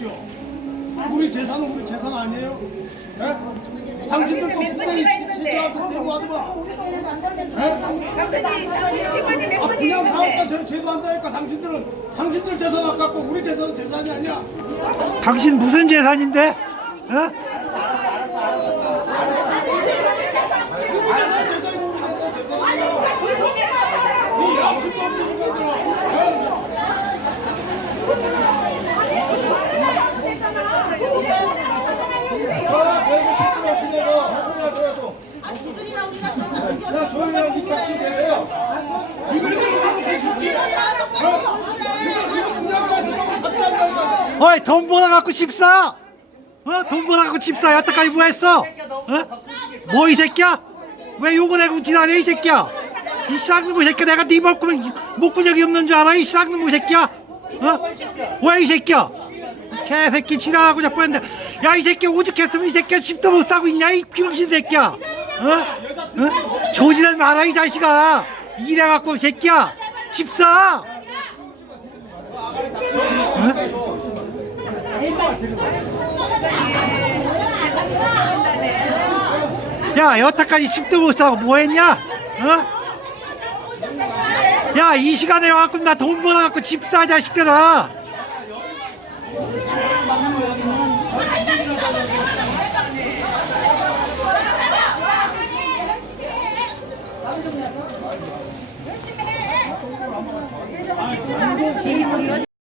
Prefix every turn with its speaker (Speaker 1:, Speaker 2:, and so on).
Speaker 1: 있죠. 우리 재산은 우리 재산 아니에요? 예? 당신들 또 국가에 시주하고 들고 하더만. 예?
Speaker 2: 당신이 당신 직원이 몇
Speaker 1: 아,
Speaker 2: 분이
Speaker 1: 그냥
Speaker 2: 있는데
Speaker 1: 제, 제도 한다니까 당신들은 당신들 재산 아깝고 우리 재산은 재산이 아니야.
Speaker 3: 당신 무슨 재산인데? 어?
Speaker 1: 우리 재산 재산이고 우리 재산 재산이야. 이 양심도 없는 인간들아. 예? 아, 저희가 시끄러우시네요. 조용히 하세요, 좀. 야, 조용히 하니까 지금 되세요. 이거 이거 이렇게 쉽지? 어? 이거 이거 분양가에서 조금 삭제한다니까.
Speaker 3: 어이 돈 벌어갖고 집 사! 어? 돈 벌어갖고 집 사 여태까지 뭐 했어? 어? 뭐 이 새끼야? 왜 욕을 해고 지나냐 이 새끼야? 이 쌍놈의 새끼야 내가 네 먹고는 목구적이 없는 줄 알아 이 쌍놈의 새끼야? 어? 왜 이 새끼야? 개새끼 지나가고 자빠졌는데 야 이 새끼 오죽했으면 이 새끼야 집도 못 사고 있냐 이 병신 새끼야 어? 어? 조지를 마라 이 자식아 이래갖고 이 새끼야 집사 야 여태까지 집도 못 사고 뭐 했냐? 어? 야 이 시간에 와갖고 나 돈 벌어갖고 집 사 자식들아